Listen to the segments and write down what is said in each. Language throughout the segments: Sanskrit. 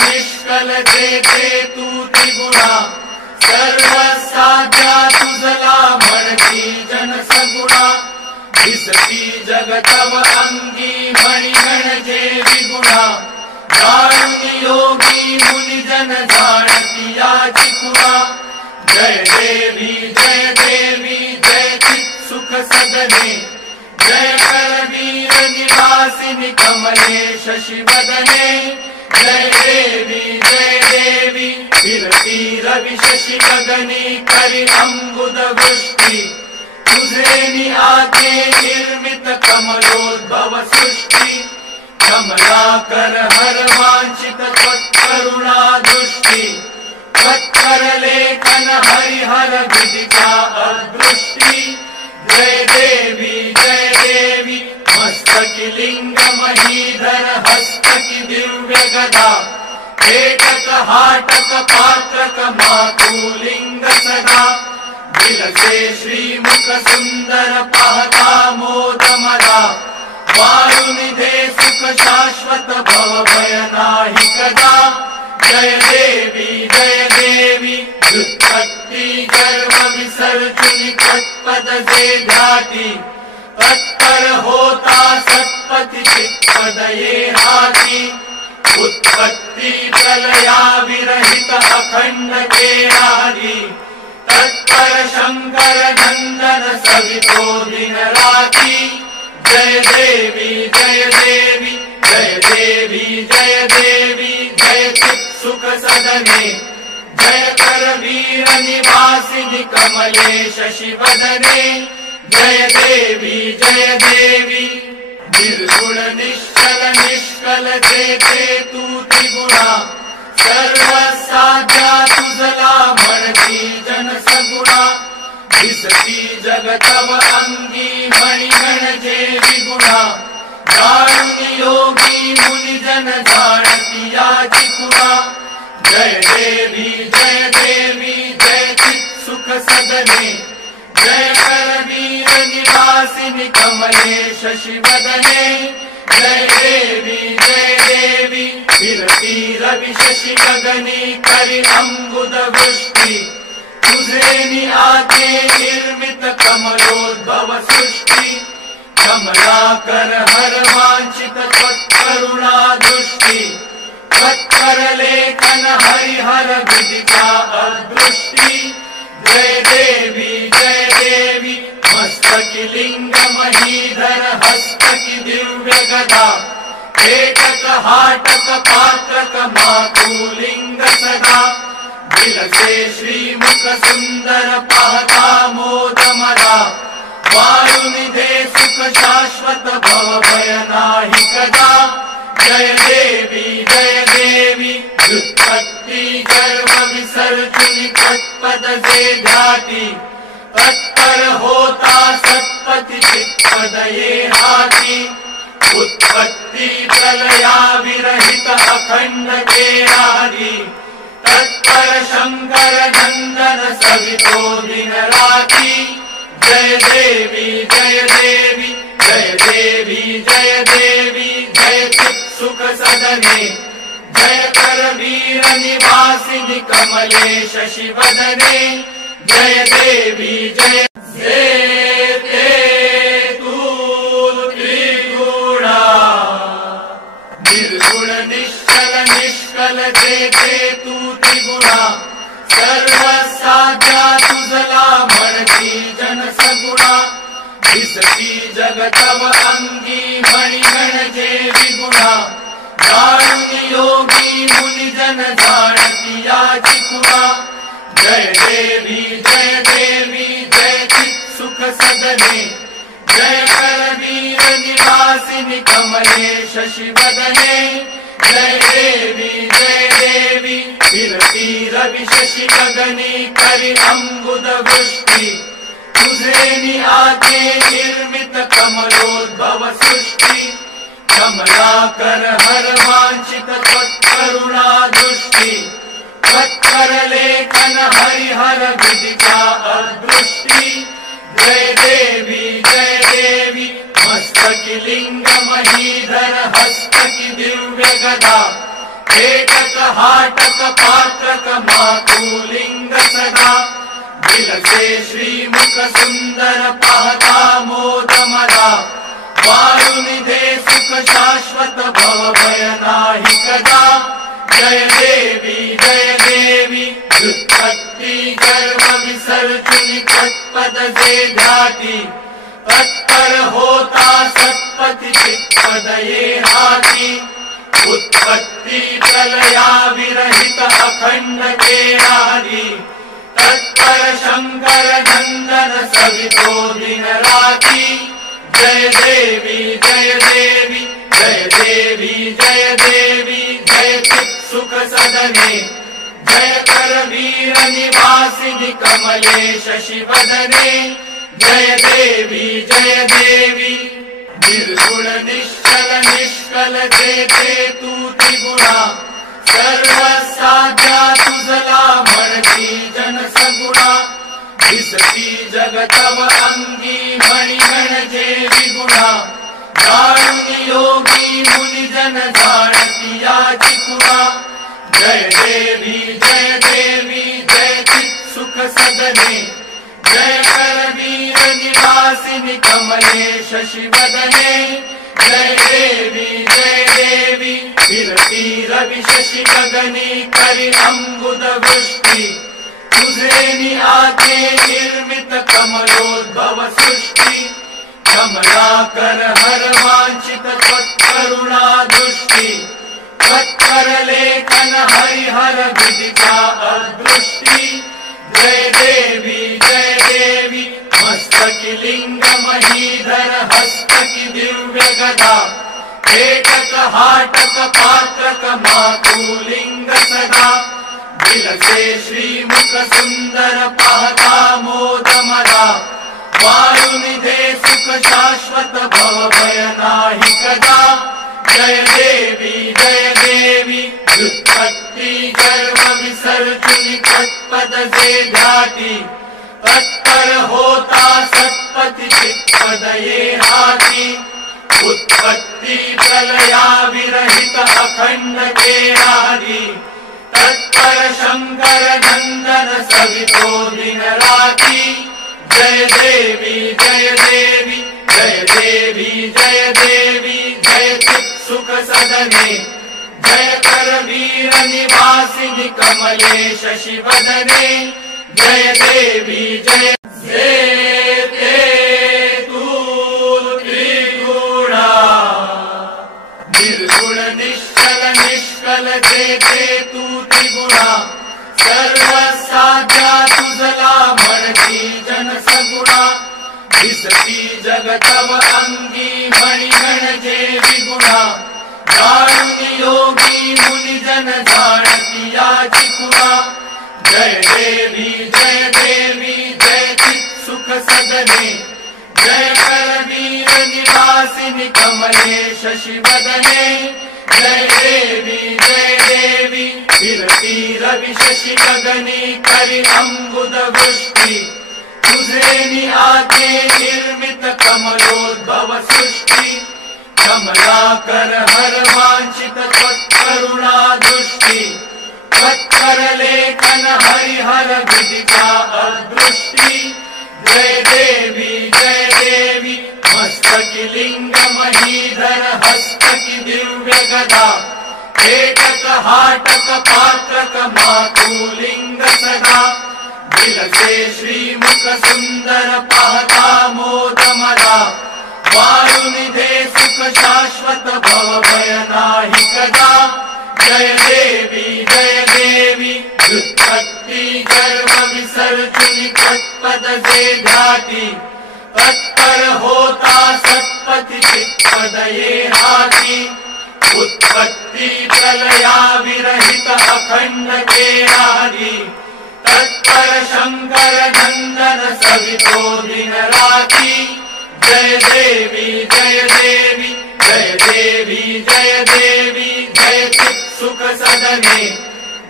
निष्कल जेथे तू त्रिगुणा सर्व साध्या तुझला म्हणती जन सगुणा दिसती जगतव अंगी मणी म्हणजे विगुणा जाणून योगी मुनिजन जाणती याची खुणा जय देवी जय चित सुख सदने जय करवीर निवासिनी कमले शशिवदने जय देवी फिरती रवि शशि गगनी करी अंबुद वृष्टि तुझे नि आगे निर्मित कमलोद्भव सृष्टि कमलाकर हर वांछित त्वत्करुणा दृष्टि त्वत्कर लेखन हरिहर विदिता अदृष्टि जय देवी मस्तकी लिंग महीधर हस्तकी दिव्य गदा पेटक हाटक पात्रक मातुलिंग सदा दिलसे श्रीमुख सुंदर पाहता मोद मदा वारुनिधे सुख शाश्वत भव भय नाही कदा जय देवी व्युत्पत्ति गर्भ विसर्जनी तत्पद जे ध्याती तत्पर होता सत्पति चित्पद ये हाती उत्पत्ति प्रलया विरहित अखंड केरादी तत्पर शंकर नंदन सवितो दिन राती जय देवी जय चित सुख सदने जय करवीर निवासिनी कमले शशिवदने जय देवी निर्गुण निष्कल जेथे तू त्रिगुणा सर्व साध्या तुझला म्हणती जन सगुणा दिसती जगतव अंगी मणी म्हणजे विगुणा जाणून योगी मुनिजन जाणती याची खुणा जय देवी जय चित सुख सदने जय करवीर निवासिनी कमले शशिवदने जय देवी फिरती रवि शशि गगनी करी अंबुद वृष्टि तुझे नि आगे निर्मित कमलोद्भव सृष्टि कमलाकर हर वांछित त्वत्करुणा दृष्टि त्वत्कर लेखन हरिहर विदिता अदृष्टि जय देवी मस्तकी लिंग महीधर हस्तकी दिव्य गदा पेटक हाटक पात्रक मातुलिंग सदा दिलसे श्रीमुख सुंदर पाहता मोद मदा वारुनिधे सुख शाश्वत भव भय नाही कदा जय देवी व्युत्पत्ति गर्भ विसर्जनी तत्पद जे ध्याती तत्पर होता सत्पति चित्पद ये हाती उत्पत्ति प्रलया विरहित अखंड केरादी तत्पर शंकर नंदन सवितो दिन राती जय देवी जय चित सुख सदने जय करवीर निवासिनी कमले शशिवदने जय देवी जय तू त्रिगुणा निर्गुण निष्कल जेथे तू त्रिगुणा सर्व साध्या तुझला म्हणती जन सगुणा दिसती जगतव अंगी मणी म्हणजे विगुणा जाणून योगी मुनिजन जाणती याची खुणा जय देवी जय चित सुख सदने जय करवीर निवासिनी कमले शशिवदने जय देवी फिरती रवि शशि गगनी करी अंबुद वृष्टि तुझे नि आगे निर्मित कमलोद्भव सृष्टि कमलाकर हर वांछित त्वत्करुणा दृष्टि त्वत्कर लेखन हरिहर विदिता अदृष्टि जय देवी मस्तकी लिंग महीधर हस्तकी दिव्य गदा पेटक हाटक पात्रक मातुलिंग सदा दिलसे श्रीमुख सुंदर पाहता मोद मदा वारुणी दे सुख शाश्वत भव भय नाही कदा जय देवी व्युत्पत्ति गर्भ विसर्जुनि तत्पद जे ध्याति तत्पर होता सत्पति चित्पद ये हाति उत्पत्ति प्रलया विरहित अखंड केरादि तत्पर शंकर नंदन सवितो दिन राति जय देवी जय देवी जय चित् सुख सदने जय कर वीर निवासिनि कमले शशि वदने जय देवी निर्गुण निश्चल निष्कल जे तू त्रिगुणा सर्व साध्या तुझला म्हणती जन सगुणा दिसती जगतव अंगी मणिगण जे विगुणा जाणुनि योगी मुनि जन जाणती याची कुणा जय देवी जय चित् सुख सदने जय कर वीर निवासिनि कमले शशि वदने जय देवी विरती रवि शशि गगनी करि अम्बुद वृष्टि तुझे नि आते निर्मित कमलोद्भव सृष्टि कमलाकर हर वांछित त्वत्करुणा दृष्टि त्वत्कर लेखन हरिहर विदिता अदृष्टि जय देवी मस्तकि लिंग महीधर हस्तकि दिव्य गदा एकक हाटक पात्रक मातुलिंग सदा दिलसे श्रीमुख सुंदर पाहता मोद मदा वारुणी दे सुख शाश्वत भव भय नाही कदा जय देवी व्युत्पत्ति गर्भ विसर्जुनि तत्पद जे ध्याति तत्पर होता सत्पति चित्पद ये हाति उत्पत्ति प्रलया विरहित अखंड केरादि तत्पर शंकर नंदन सवितो दिन राति जय देवी जय चित् सुख सदने जय कर वीर निवासिनि कमले शशि वदने जय देवी जय तू त्रिगुणा निर्गुण निश्चल निष्कल जे तू त्रिगुणा सर्व साध्या तुझला म्हणती जन सगुणा दिसती जगतव अंगी मणिगण जे विगुणा जाणुनि योगी मुनि जन जाणती याची कुणा जय देवी जय चित् सुख सदने जय कर वीर निवासिनि कमले शशि वदने जय देवी विरती रवि शशि गगनी करि अम्बुद वृष्टि तुझे नि आते निर्मित कमलोद्भव सृष्टि कमलाकर हर वांछित त्वत्करुणा दृष्टि त्वत्कर लेखन हरिहर विदिता अदृष्टि जय देवी मस्तकि लिंग महीधर हस्तकि दिव्य गदा एकक हाटक पात्रक मातुलिंग सदा दिलसे श्रीमुख सुंदर पाहता मोद मदा वारुणी दे सुख शाश्वत भव भय नाही कदा जय देवी व्युत्पत्ति गर्भ विसर्जुनि तत्पद जे ध्याति तत्पर होता सत्पति चित्पद ये हाति उत्पत्ति प्रलया विरहित अखंड केरादि तत्पर शंकर नंदन सवितो दिन राति जय देवी जय चित् सुख सदने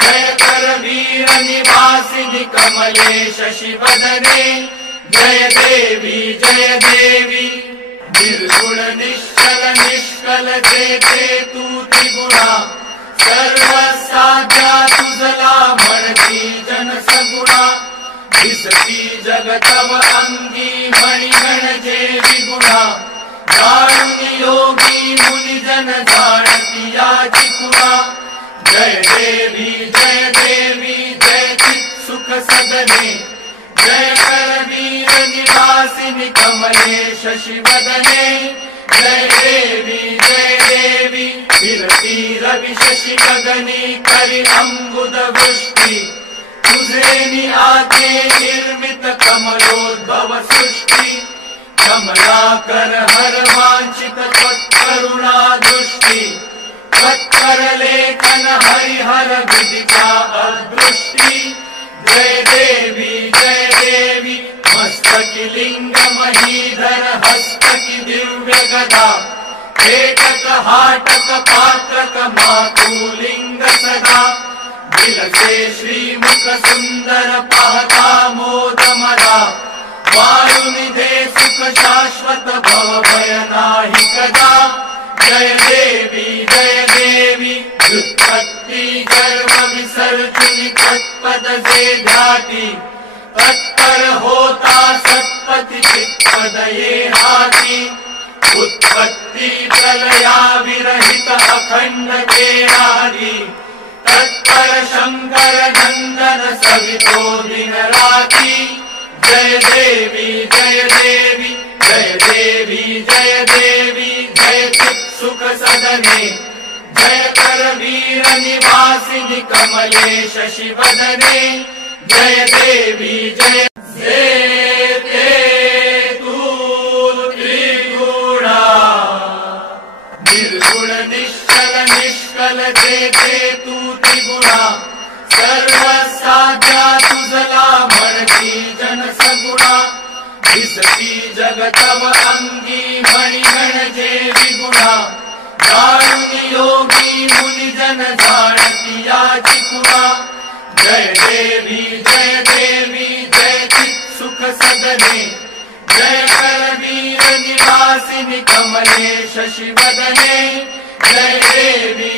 जय कर वीर निवासिनि कमले शशि वदने जय देवी निर्गुण निश्चल निष्कल जे तू त्रिगुणा सर्व साध्या तुझ दिसती जगतव अंगी मणिगण जे विगुणा जाणुनि योगी मुनिजन जाणती याची खुणा जय देवी जय चित् सुख सदने जय करवीर निवासिनि कमले शशिवदने जय देवी विरती रवि शशि गगनी करि अम्बुद वृष्टि तुझे आते निर्मित कमलोद्भव सृष्टि कमलाकर हर वांछित त्वत्करुणा दृष्टि त्वत्कर लेखन हरिहर विदिता अदृष्टि जय देवी मस्तकि लिंग महीधर हस्तकि दिव्य गदा एकक हाटक पात्रक मातुलिंग सदा दिलसे श्रीमुख सुंदर पाहता मोद मदा वायुनिधे सुख शाश्वत भव भय नाही कदा जय देवी व्युत्पत्ति गर्भ विसर्जनी तत्पद से ध्याति तत्पर होता सत्पति चित्पद ये हाथी उत्पत्ति प्रलया विरहित अखंड तेरारी तत्पर शंकर नंदन सवितो दिन राती जय देवी जय चित् सुख सदने जय करवीर निवासिनि कमले शशिवदने जय देवी जय तू त्रिगुणा निर्गुण निश्चल निष्कल जे तू त्रिगुणा सर्व साध्या तुझला म्हणती जन सगुणा दिसती जगतव अंगी मणिगण जे विगुणा जाणुनि योगी मुनिजन जाणती याची खुणा जय देवी जय चित् सुख सदने जय करवीर निवासिनि कमले शशिवदने जय देवी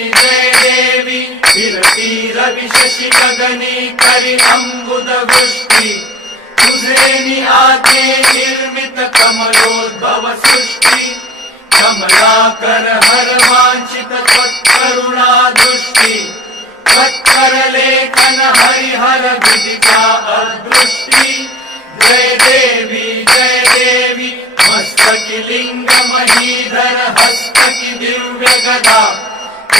विरती रवि शशि गगनी करि अम्बुद वृष्टि तुझे आते निर्मित कमलोद्भव सृष्टि कमलाकर हर वांछित त्वत्करुणा दृष्टि त्वत्कर लेखन हरिहर विदिता अदृष्टि जय देवी मस्तकि लिंग महीधर हस्तकि दिव्य गदा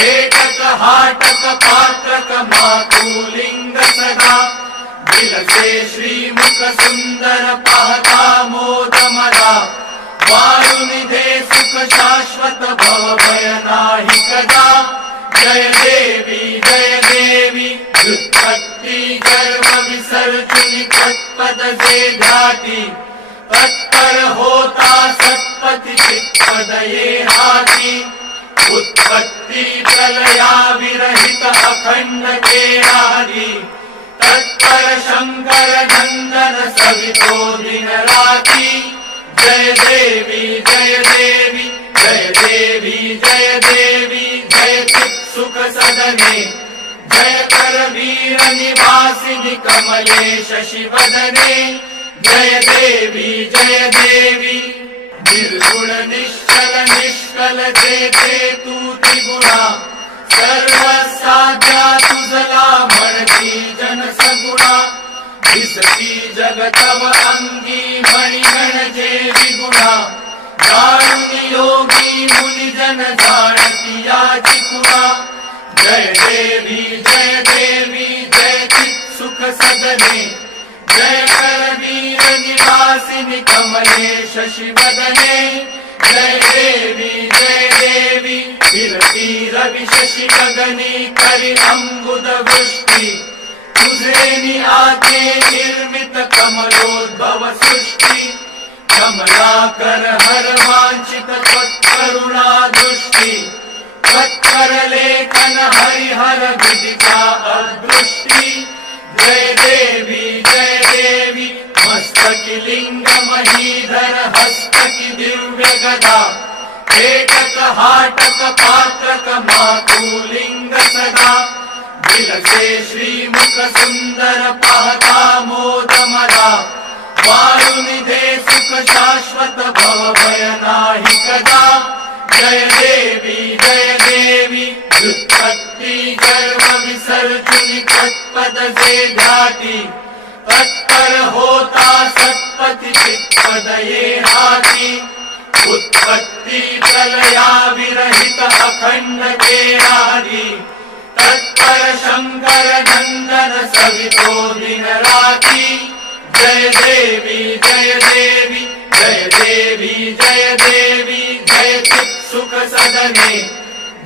एकक हाटक पात्रक मातुलिंग सदा दिलसे श्रीमुख सुंदर पाहता मोद मदा वायुनिधे सुख शाश्वत भव भय नाही कदा जय देवी व्युत्पत्ति गर्भ विसर्जनी तत्पद से ध्याति तत्पर होता सत्पति चित्पद ये हाथी उत्पत्ति प्रलया विरहित अखंड तेरारी तत्पर शंकर नंदन सवितो दिन राती जय देवी जय चित् सुख सदने जय करवीर निवासिनि कमले शशिवदने जय देवी निर्गुण निश्चल निष्कल जे तू त्रिगुणा सर्व साध्या तुझला म्हणती जन सगुणा दिसती जगतव अंगी मणिगण जे विगुणा जाणुनि योगी मुनिजन जाणती याची खुणा जय देवी जय चित् सुख सदने जय करवीर निवासिनि कमले शशिवदने जय देवी विरती रवि शशि गगनी करि अम्बुद वृष्टि तुझे आते निर्मित कमलोद्भव सृष्टि कमलाकर हर वांछित त्वत्करुणा दृष्टि त्वत्कर लेखन हरिहर विदिता अदृष्टि जय देवी मस्तकि लिंग महीधर हस्तकि दिव्य गदा एकक हाटक पात्रक मातुलिंग सदा दिलसे श्रीमुख सुंदर पाहता मोद मदा वारुनिधे सुख शाश्वत भव भय नाही कदा। जय देवी व्युत्पत्ति गर्भ विसर्जुनि तत्पद से ध्याति। तत्पर होता सत्पति चित्पद ये हाति। उत्पत्ति प्रलया विरहित अखंड तेरादि। तत्पर शंकर नंदन सवितो दिन राति। जय देवी जय चित् सुख सदने।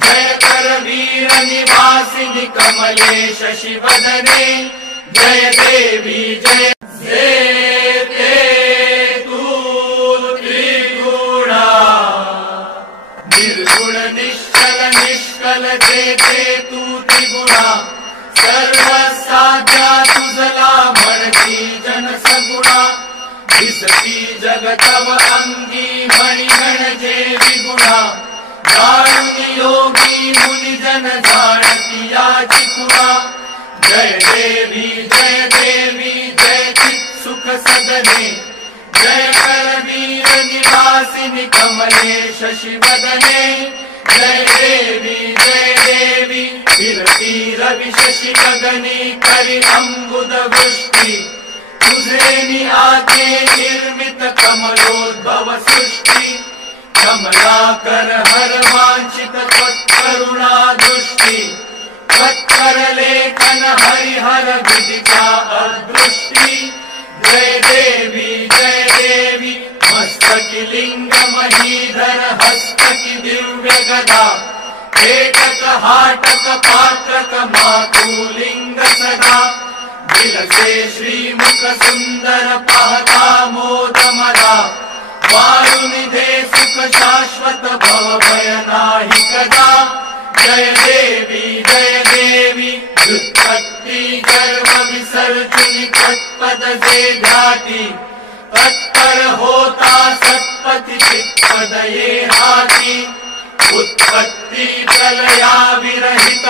जय कर वीर निवासिनि कमले शशि वदने। जय देवी जय ते तू त्रिगुणा। निर्गुण निश्चल निष्कल जे तू त्रिगुणा। सर्वसाध्या तुझला म्हणती जन सगुणा। दिसती जगतव अंगी मणिगण जे विगुणा। जाणुनि योगी मुनि जन जाणती याची खुणा। जय देवी जय चित् सुख सदने। जय कर वीर निवासिनि कमले शशि वदने। जय देवी विरति रवि शशि गगनी करि अम्बुद वृष्टि। तुझे आके निर्मित कमलोद्भव सृष्टि। कमलाकर हर वांछित त्वत्करुणा दृष्टि। त्वत्कर लेखन हरिहर विदिता अदृष्टि। जय देवी मस्तकि लिंग महीधर हस्तकि दिव्य गदा। पेटक हाटक पात्रक मातुलिंग सदा। विलसे श्रीमुख सुंदर पाहता मोद मदा। वारुनिधे सुख शाश्वत भव भय नाही कदा। जय देवी व्युत्पत्ति गर्भ विसर्जुनि तत्पद से ध्याति। तत्पर होता सत्पति चित्पद ये हाति। उत्पत्ति प्रलया विरहित